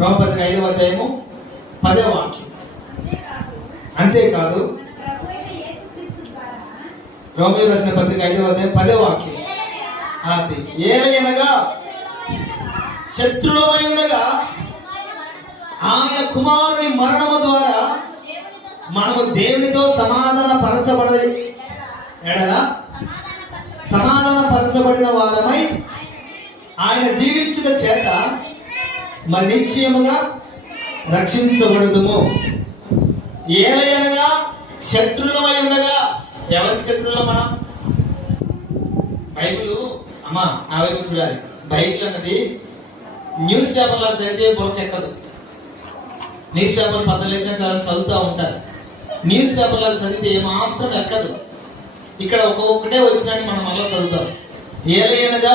రోమపత్రిక 5వ అధ్యాయము 10వ వాక్యం. అంతేకాదు రోమీయులకు రాసిన పత్రిక 5వ అధ్యాయం 10వ వాక్యం. అది ఏలయనగా శత్రువులమై ఉండగా ఆయన కుమారుని మరణము ద్వారా మనము దేవునితో సమాధాన పరచబడిన వారమై ఆయన జీవించుట చేత మరి నిశ్చయముగా రక్షించబడదుము. ఏలయనగా శత్రువులమై ఉండగా, ఎవరికి శత్రువులు మనం? బైబిల్ అమ్మా నా వైపు చూడాలి. బైబిల్ అన్నది న్యూస్ పేపర్లో చదివితే బొరకెక్కదు. న్యూస్ పేపర్ పద్దలేసిన చదువుతూ ఉంటారు. న్యూస్ పేపర్లో చదివితే ఏమాత్రం ఎక్కదు. ఇక్కడ ఒక్కొక్కటే వచ్చినని మనం మళ్ళీ చదువుతాం. ఏలయనగా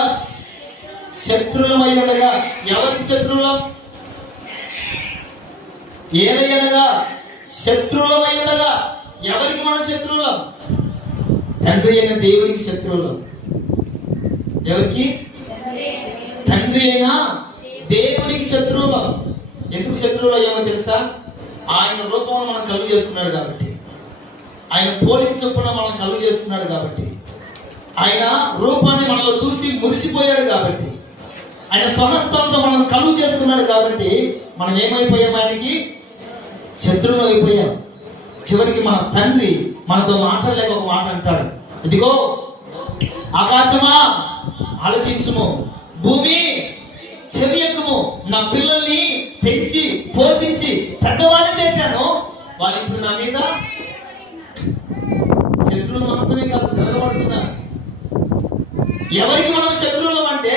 శత్రువులమై ఉండగా, ఎవరికి శత్రువులం? ఏలయనగా శత్రువులమై ఉండగా, ఎవరికి మనం శత్రువులం? తండ్రి అయిన దేవునికి శత్రువులం. ఎవరికి? తండ్రి అయిన దేవునికి శత్రువులం. ఎందుకు శత్రువులు అయ్యామో తెలుసా? ఆయన రూపంలో మనం కలుగు చేసుకున్నాడు కాబట్టి, ఆయన పోలిక చొప్పున మనం కలుగు చేసుకున్నాడు కాబట్టి, ఆయన రూపాన్ని మనలో చూసి మురిసిపోయాడు కాబట్టి, ఆయన స్వహస్తంతో మనం కలుగు చేసుకున్నాడు కాబట్టి మనం ఏమైపోయాం? ఆయనకి శత్రువులు అయిపోయాం. చివరికి మన తండ్రి మనతో మాట్లాడలేక ఒక మాట అంటాడు, ఇదిగో ఆకాశమా ఆలోచించుము, భూమి చెవి ఎక్కుము, నా పిల్లల్ని పెంచి పోషించి పెద్దవాడిని చేశాను, వాళ్ళు ఇప్పుడు నా మీద శత్రువులు మాత్రమే కాదు తిరగబడుతున్నారు. ఎవరికి మనం శత్రువులం అంటే